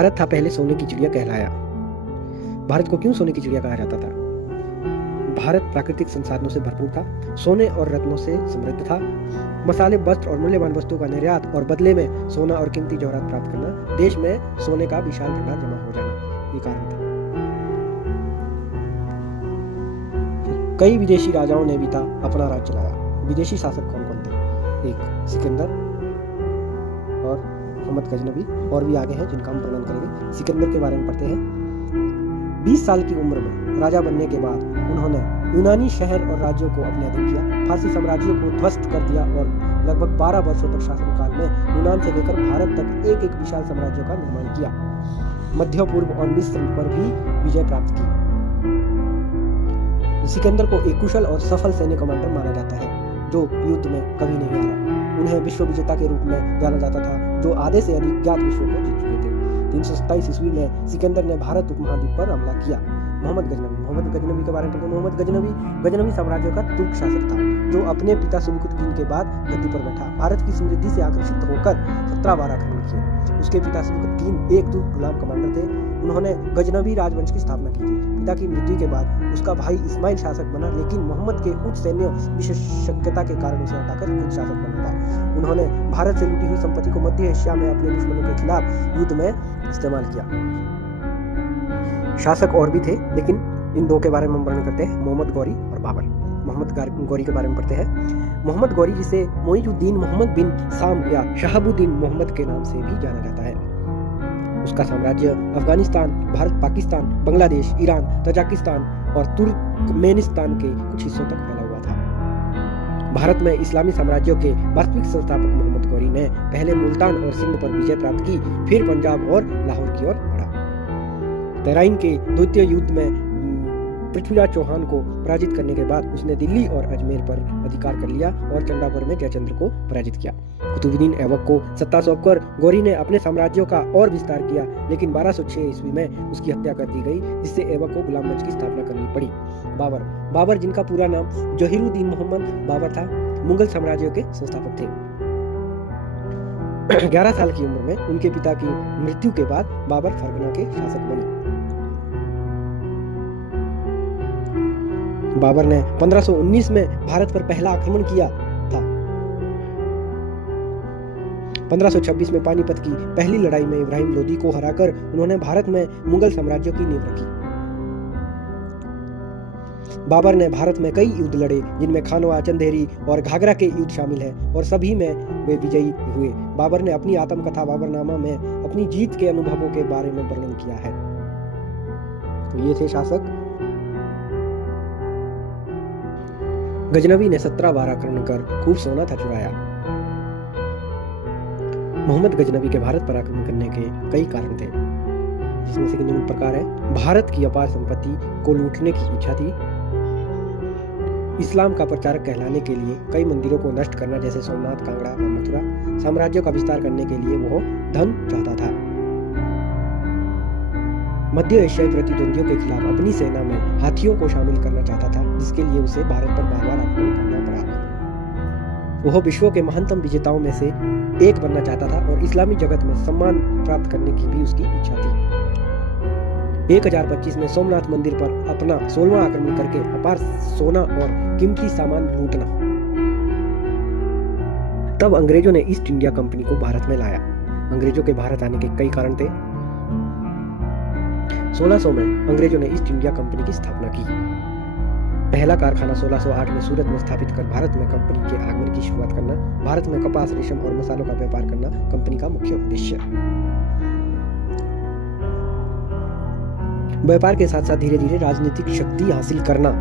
भारत था पहले सोने की चिड़िया कहलाया। भारत को क्यों सोने की चिड़िया कहा जाता था? भारत प्राकृतिक संसाधनों से भरपूर था, सोने और रत्नों से समृद्ध था। मसाले, वस्त्र और मूल्यवान वस्तुओं का निर्यात और बदले में सोना और कीमती जवाहरात प्राप्त करना, देश में सोने का विशाल भंडार जमा हो जाना, ये कारण था। कई विदेशी राजाओं ने भी था अपना राज चलाया। विदेशी शासक कौन कौन थे? एक सिकंदर और मोहम्मद गजनबी, और भी आगे हैं जिनका हम वर्णन करेंगे। सिकंदर के बारे में पढ़ते हैं। 20 साल की उम्र में राजा बनने के बाद उन्होंने यूनानी शहर और राज्यों को अपने अधीन किया, फारसी साम्राज्य को ध्वस्त कर दिया और लगभग 12 वर्षों तक शासनकाल में यूनान से लेकर भारत तक एक एक विशाल साम्राज्यों का निर्माण किया। मध्य पूर्व और मिस्र पर भी विजय प्राप्त की। सिकंदर को एक कुशल और सफल सैन्य कमांडर माना जाता है, जो युद्ध में कभी नहीं हारा। उन्हें विश्व विजेता के रूप में जाना जाता था, जो आधे से अधिक ज्ञात विश्वों को जीत चुके थे। 327 ईस्वी में सिकंदर ने भारत उपमहाद्वीप पर हमला किया। मोहम्मद गजनबी के बारे में पढ़ते हैं। मोहम्मद गजनबी साम्राज्य का तुर्क शासक था, जो अपने पिता सुबुकुद्दीन के बाद गद्दी पर बैठा। भारत की समृद्धि से आकर्षित होकर 17 बार आक्रमण किए। उसके पिता सुबुकुद्दीन एक तुर्क गुलाम कमांडर थे। उन्होंने गजनबी राजवंश की स्थापना की थी। पिता की मृत्यु के बाद उसका भाई इस्माइल शासक बना, लेकिन मोहम्मद के उच्च सैन्य विशेषज्ञता के कारण उसे हटाकर खुद शासक बना था। उन्होंने भारत से लूटी हुई संपत्ति को मध्य एशिया में अपने दुश्मनों के खिलाफ युद्ध में इस्तेमाल किया। शासक और भी थे, लेकिन इन दो के बारे में हम वर्णन करते हैं, मोहम्मद गौरी और बाबर। मोहम्मद गौरी के बारे में पढ़ते हैं। मोहम्मद गौरी, जिसे मोइनुद्दीन मोहम्मद बिन साम या शहाबुद्दीन मोहम्मद के नाम से भी जाना जाता है। उसका साम्राज्य अफगानिस्तान, भारत, पाकिस्तान, बांग्लादेश, ईरान, तजाकिस्तान और तुर्कमेनिस्तान के कुछ हिस्सों तक फैला हुआ था। भारत में इस्लामी साम्राज्यों के वास्तविक संस्थापक मोहम्मद गौरी ने पहले मुल्तान और सिंध पर विजय प्राप्त की, फिर पंजाब और लाहौर की ओर बढ़ा। तराइन के द्वितीय युद्ध में पृथ्वीराज चौहान को पराजित करने के बाद उसने दिल्ली और अजमेर पर अधिकार कर लिया और चंडापुर में जयचंद्र को पराजित किया। कुतुबुद्दीन ऐबक को सत्ता सौंपकर गौरी ने अपने साम्राज्यों का और विस्तार किया, लेकिन 1206 ईस्वी में उसकी हत्या कर दी गई, जिससे ऐबक को गुलाम वंश की स्थापना करनी पड़ी। बाबर, जिनका पूरा नाम जहीरुद्दीन मोहम्मद बाबर था, मुगल साम्राज्य के संस्थापक थे। 11 साल की उम्र में उनके पिता की मृत्यु के बाद बाबर फरगना के शासक बने। बाबर ने 1519 में भारत पर पहला आक्रमण किया था। 1526 में पानीपत की पहली लड़ाई में इब्राहिम लोदी को हराकर उन्होंने भारत में मुगल साम्राज्य की नींव रखी। बाबर ने भारत में कई युद्ध लड़े, जिनमें खानवा, चंदेरी और घाघरा के युद्ध शामिल हैं, और सभी में वे विजयी हुए। बाबर ने अपनी आत्मकथा बाबरनामा में अपनी जीत के अनुभवों के बारे में वर्णन किया है। तो ये थे शासक। गजनबी ने 17 बार आक्रमण कर खूब सोना था चुराया। मोहम्मद गजनबी के भारत पर आक्रमण करने के कई कारण थे, जिसमें से निम्न प्रकार है। भारत की अपार संपत्ति को लूटने की इच्छा थी। इस्लाम का प्रचारक कहलाने के लिए कई मंदिरों को नष्ट करना, जैसे सोमनाथ, कांगड़ा और मथुरा। साम्राज्य का विस्तार करने के लिए वो धन चाहता था। मध्य एशियाई प्रतिद्वंदियों के खिलाफ अपनी सेना में हाथियों को शामिल करना चाहता था, जिसके लिए उसे भारत पर बार-बार आक्रमण करना पड़ा। वह विश्व के महानतम विजेताओं में से एक बनना चाहता था और इस्लामी जगत में सम्मान प्राप्त करने की भी उसकी इच्छा थी। 1025 में सोमनाथ मंदिर पर अपना 16वां आक्रमण करके अपार सोना और कीमती सामान लूटना। तब अंग्रेजों ने ईस्ट इंडिया कंपनी को भारत में लाया। अंग्रेजों के भारत आने के कई कारण थे। 1600 में अंग्रेजों ने ईस्ट इंडिया कंपनी की स्थापना की। पहला कारखाना 1608 में सूरत में स्थापित कर भारत में कंपनी के आगमन की शुरुआत करना। भारत में कपास, रेशम और मसालों का व्यापार करना कंपनी का मुख्य उद्देश्य। व्यापार के साथ साथ धीरे धीरे राजनीतिक शक्ति हासिल करना।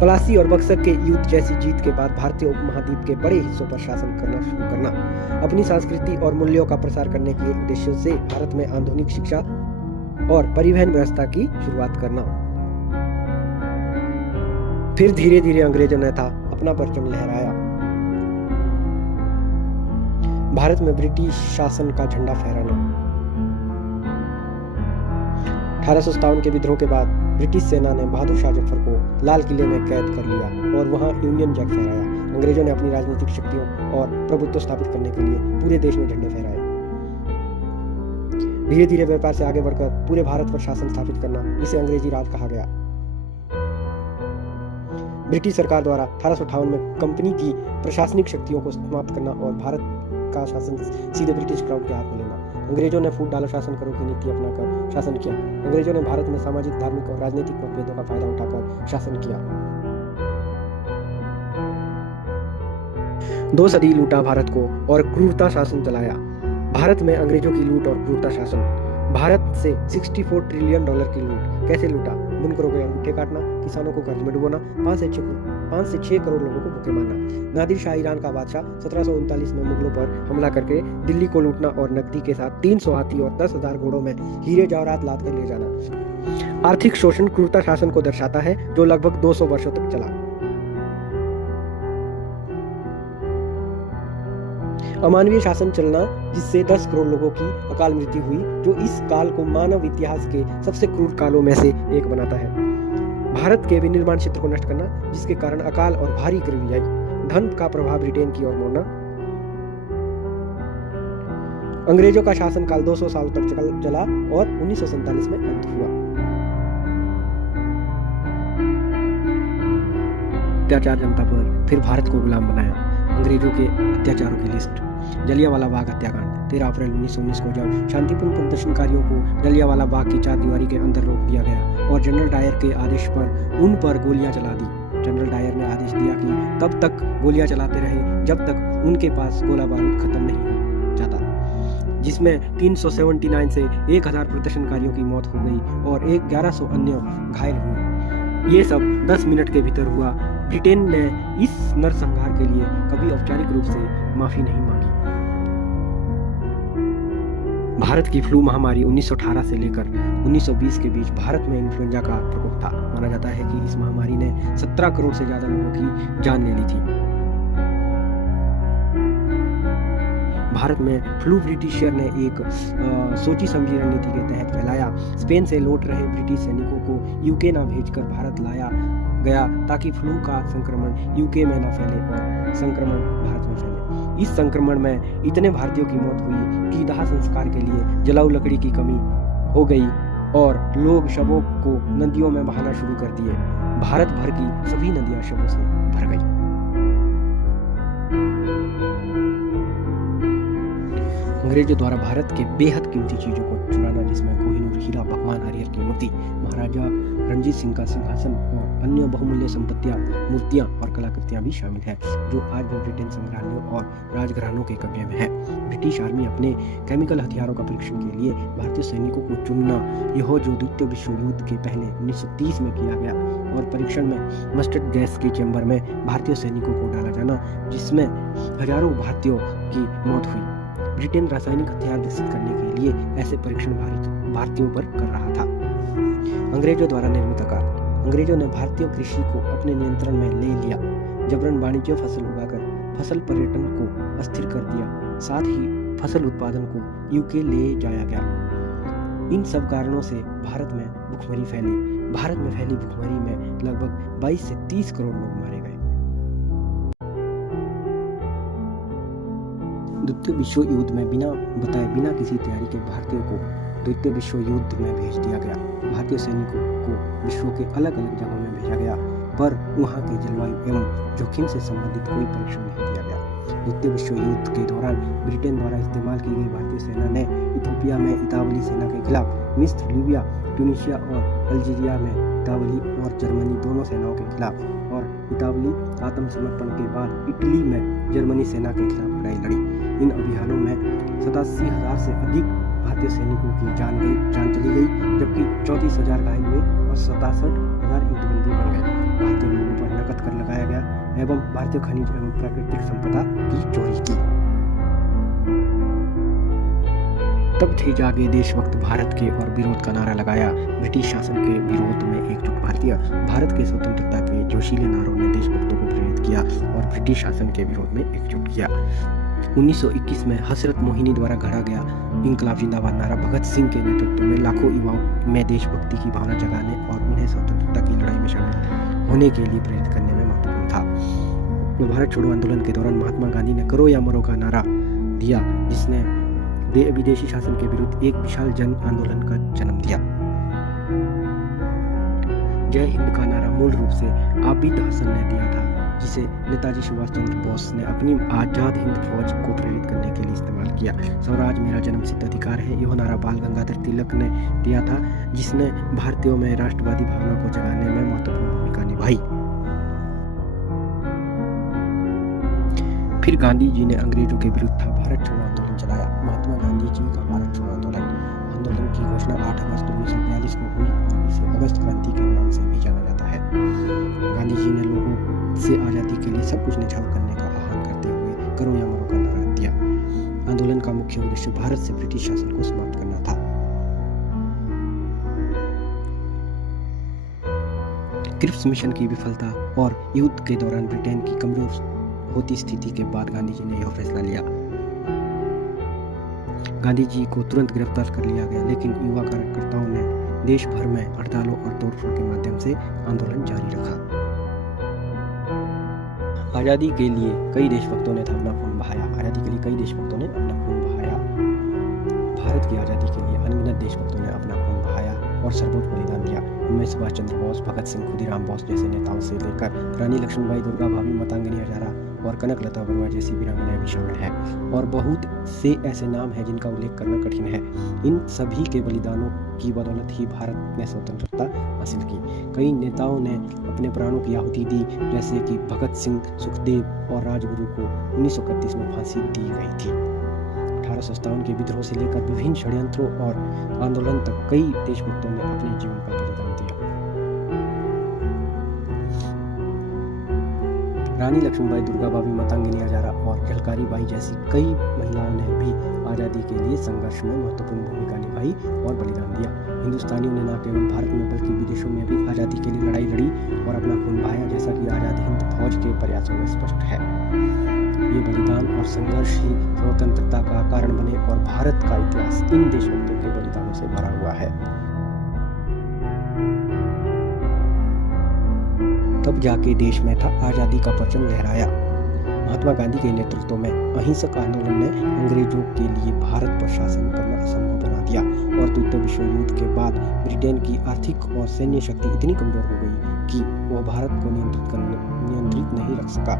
प्लासी और बक्सर के युद्ध जैसी जीत के बाद भारतीय उपमहाद्वीप के बड़े हिस्सों पर शासन करना शुरू करना। अपनी संस्कृति और मूल्यों का प्रसार करने के उद्देश्य से भारत में आधुनिक शिक्षा और परिवहन व्यवस्था की शुरुआत करना। फिर धीरे धीरे अंग्रेजों ने था अपना परचम लहराया। भारत में ब्रिटिश शासन का झंडा फहराना। 1857 के विद्रोह के बाद ब्रिटिश सेना ने बहादुर शाह जफर को लाल किले में कैद कर लिया और वहां यूनियन जैक फहराया। अंग्रेजों ने अपनी राजनीतिक शक्तियों और प्रभुत्व स्थापित करने के लिए पूरे देश में झंडे फहराए। धीरे धीरे व्यापार से आगे बढ़कर पूरे भारत पर शासन स्थापित करना, जिसे अंग्रेजी राज कहा गया। ब्रिटिश सरकार द्वारा 1858 में कंपनी की प्रशासनिक शक्तियों को समाप्त करना और भारत का शासन सीधे ब्रिटिश क्राउन के हाथ में लेना। अंग्रेजों ने फूट डालो शासन करो की नीति अपनाकर शासन किया। अंग्रेजों ने भारत में सामाजिक, धार्मिक और राजनीतिक मतभेदों का फायदा उठाकर शासन किया। 2 सदी लूटा भारत को और क्रूरता शासन चलाया। भारत में अंग्रेजों की लूट और क्रूरता शासन। भारत से $64 ट्रिलियन की लूट। कैसे लूटा? बुनकरों के अंगूठे काटना, किसानों को कर्ज में डुबोना, 5 से 6 करोड़ लोगों को भूखे मारना। नादिर शाह ईरान का बादशाह 1739 में मुगलों पर हमला करके दिल्ली को लूटना और नकदी के साथ 300 हाथी और 10,000 घोड़ों में हीरे जवाहरात लाद कर ले जाना। आर्थिक शोषण क्रूरता शासन को दर्शाता है, जो लगभग 200 वर्षों तक चला। अमानवीय शासन चलना, जिससे 10 करोड़ लोगों की अकाल मृत्यु हुई, जो इस काल को मानव इतिहास के सबसे क्रूर कालों में से एक बनाता है। भारत के विनिर्माण क्षेत्र को नष्ट करना, जिसके कारण अकाल और भारी गरीबी आई। धन का प्रभाव ब्रिटेन की ओर मोड़ना। अंग्रेजों का शासनकाल 200 साल तक चला और 1947 में अंत हुआ। अत्याचार जनता पर, फिर भारत को गुलाम बनाया। अंग्रेजों के अत्याचारों की लिस्ट। जलियांवाला बाग हत्याकांड। 13 अप्रैल 1919 को जब शांतिपूर्ण प्रदर्शनकारियों को जलियांवाला बाग की चारदीवारी के अंदर रोक दिया गया और जनरल डायर के आदेश पर उन पर गोलियां चला दी। जनरल डायर ने आदेश दिया कि तब तक गोलियां चलाते रहे जब तक उनके पास गोला बारूद खत्म नहीं हो जाता, जिसमें 379 से 1000 प्रदर्शनकारियों की मौत हो गई और 1100 अन्य घायल हुए। ये सब 10 मिनट के भीतर हुआ। ब्रिटेन ने इस नरसंहार के लिए कभी औपचारिक रूप से माफी नहीं मांगी। भारत की फ्लू महामारी 1918 से लेकर 1920 के बीच भारत में इन्फ्लुएंजा का प्रकोप था। माना जाता है कि इस महामारी ने 17 करोड़ से ज्यादा लोगों की जान ले ली थी। भारत में फ्लू ब्रिटिशर ने एक सोची समझी रणनीति के तहत फैलाया। स्पेन से लौट रहे ब्रिटिश सैनिकों को यूके न भेजकर भारत लाया गया, ताकि फ्लू का संक्रमण यूके में न फैले और संक्रमण भारत में फैले। इस संक्रमण में इतने भारतीयों की मौत हुई कि दाह संस्कार के लिए जलाऊ लकड़ी की कमी हो गई और लोग शवों को नदियों में बहाना शुरू कर दिए। भारत भर की सभी नदियां शवों से भर गई। अंग्रेजों द्वारा भारत के बेहद कीमती चीजों को चुराना, जिसमें कोहिनूर हीरा, भगवान हरिहर की मूर्ति, महाराजा रणजीत सिंह का सिंहासन और अन्य बहुमूल्य संपत्तियां, मूर्तियां और कलाकृतियां भी शामिल है, जो आज भी ब्रिटेन संग्रहालयों और राजघरानों के कब्जे में है। ब्रिटिश आर्मी अपने केमिकल हथियारों का परीक्षण के लिए भारतीय सैनिकों को चुनना, यह जो द्वितीय विश्व युद्ध के पहले 1930 में किया गया, और परीक्षण में मस्टर्ड गैस के चैम्बर में भारतीय सैनिकों को डाला जाना, जिसमें हजारों भारतीयों की मौत हुई। ब्रिटेन रासायनिक हथियार विकसित करने के लिए ऐसे परीक्षण भारतीयों पर कर रहा था। अंग्रेजों द्वारा निर्मित आकार। अंग्रेजों ने भारतीय कृषि को अपने नियंत्रण में ले लिया, जबरन वाणिज्य फसल उगाकर फसल पर्यटन को अस्थिर कर दिया, साथ ही फसल उत्पादन को यूके ले जाया गया। इन सब कारणों से भारत में भुखमरी फैली। भारत में फैली भुखमरी में लगभग 22 से 30 करोड़ लोग मारे गए। द्वितीय विश्व युद्ध में बिना बताए, बिना किसी तैयारी के भारतीयों को द्वितीय विश्व युद्ध में भेज दिया गया। भारतीय सैनिकों को विश्व के अलग अलग जगहों में भेजा गया, पर वहां के जलवायु एवं जोखिम से संबंधित कोई परीक्षण नहीं किया गया। द्वितीय विश्व युद्ध के दौरान ब्रिटेन द्वारा इस्तेमाल की गई भारतीय सेना ने इथोपिया में इतावली सेना के खिलाफ, मिस्र, लीबिया, ट्यूनीशिया और अल्जीरिया में इतावली और जर्मनी दोनों सेनाओं के खिलाफ, और इतावली आत्मसमर्पण के बाद इटली में जर्मनी सेना के खिलाफ लड़ाई लड़ी। इन अभियानों में 87,000 से अधिक भारतीय सैनिकों की जान चली गई, जबकि 34,000 घायल हुए और 67,000 ईंटबंदी बन गए। भारतीय लोगों पर नकद कर लगाया गया एवं भारतीय खनिज एवं प्राकृतिक संपदा की चोरी की। तब थे जागे देशभक्त भारत के और विरोध का नारा लगाया। ब्रिटिश शासन के विरोध में एकजुट भारतीय भारत के स्वतंत्रता के जोशीले नारों ने देशभक्तों को प्रेरित किया और ब्रिटिश शासन के विरोध में एकजुट किया। 1921 में हसरत मोहिनी द्वारा गढ़ा गया इंकलाब जिंदाबाद नारा भगत सिंह के नेतृत्व में लाखों युवाओं में देशभक्ति की भावना जगाने और उन्हें स्वतंत्रता की लड़ाई में शामिल होने के लिए प्रेरित करने में महत्वपूर्ण था। भारत छोड़ो आंदोलन के दौरान महात्मा गांधी ने करो या मरो का नारा दिया, जिसने विदेशी शासन के विरुद्ध एक विशाल जन आंदोलन का जन्म दिया। जय हिंद का नारा मूल रूप से आबिद हसन ने दिया था, जिसे नेताजी सुभाष चंद्र बोस ने अपनी आजाद हिंद फौज को प्रेरित करने के लिए इस्तेमाल किया। स्वराज मेरा जन्मसिद्ध अधिकार है, यह नारा बाल गंगाधर तिलक ने दिया था, जिसने भारतीयों में राष्ट्रवादी भावना को जगाने में महत्वपूर्ण भूमिका निभाई। फिर गांधी जी ने अंग्रेजों के विरुद्ध भारत छोड़ो आंदोलन चलाया। महात्मा गांधी जी का भारत छोड़ो आंदोलन की घोषणा 8 अगस्त 1942 को हुई और इसे अगस्त क्रांति के नाम से भी जाना जाता है। गांधी जी ने लोगों से आज़ादी के लिए सब कुछ न्यौछावर करने का आह्वान करते हुए करो या मरो का नारा दिया। आंदोलन का मुख्य उद्देश्य भारत से ब्रिटिश शासन को समाप्त करना था। क्रिप्स मिशन की विफलता और युद्ध के दौरान ब्रिटेन की कमजोर होती स्थिति के बाद गांधी जी ने यह फैसला लिया। गांधी जी को तुरंत गिरफ्तार कर लिया गया, लेकिन युवा कार्यकर्ताओं ने देश भर में हड़तालों और तोड़फोड़ के माध्यम से आंदोलन जारी रखा। आज़ादी के लिए कई देशभक्तों ने अपना खून बहाया। भारत की आज़ादी के लिए अनगिनत देशभक्तों ने अपना खून बहाया और सर्वोच्च बलिदान दिया। इनमें सुभाष चंद्र बोस, भगत सिंह, खुदीराम बोस जैसे नेताओं से लेकर रानी लक्ष्मीबाई, दुर्गा भाभी, मातंगी हजारा और कनकलता बरुआ जैसी वीरांगनाएं भी शामिल हैं, और बहुत से ऐसे नाम हैं जिनका उल्लेख करना कठिन है। इन सभी के बलिदानों की बदौलत ही भारत ने स्वतंत्रता हासिल की। कई नेताओं ने अपने प्राणों की आहुति दी, जैसे कि भगत सिंह, सुखदेव और राजगुरु को 1931 में फांसी दी गई थी। 1857 के विद्रोह से लेकर विभिन्न षड्यंत्रों और आंदोलन तक कई देशभक्तों ने अपने जीवन का बलिदान दिया। रानी लक्ष्मीबाई, दुर्गा भाभी, मातंगी हजारा और झलकारी बाई जैसी कई महिलाओं ने भी आज़ादी के लिए संघर्ष में महत्वपूर्ण भूमिका निभाई और बलिदान दिया। हिंदुस्तानियों ने न केवल भारत में बल्कि विदेशों में भी आज़ादी के लिए लड़ाई लड़ी और अपना खून बहाया, जैसा कि आज़ाद हिंद फौज के प्रयासों में स्पष्ट है। ये बलिदान और संघर्ष ही स्वतंत्रता का कारण बने और भारत का इतिहास इन देशभक्तों के बलिदानों से भरा हुआ है। तब जाके देश में था आज़ादी का परचम लहराया। महात्मा गांधी के नेतृत्व में अहिंसक आंदोलन ने अंग्रेजों के लिए भारत पर शासन करना असंभव बना दिया और द्वितीय विश्व युद्ध के बाद ब्रिटेन की आर्थिक और सैन्य शक्ति इतनी कमजोर हो गई कि वह भारत को नियंत्रित नहीं रख सका।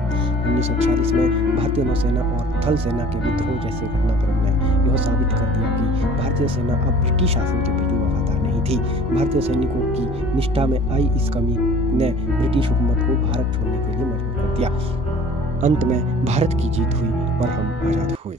1946 में भारतीय नौसेना और थल सेना के विद्रोह जैसे घटनाक्रम ने यह साबित कर दिया कि भारतीय सेना अब ब्रिटिश शासन के प्रति वफादार नहीं थी। भारतीय सैनिकों की निष्ठा में आई इस कमी ने ब्रिटिश हुकूमत को भारत छोड़ने के लिए मजबूर कर दिया। अंत में भारत की जीत हुई और हम आज़ाद हुए।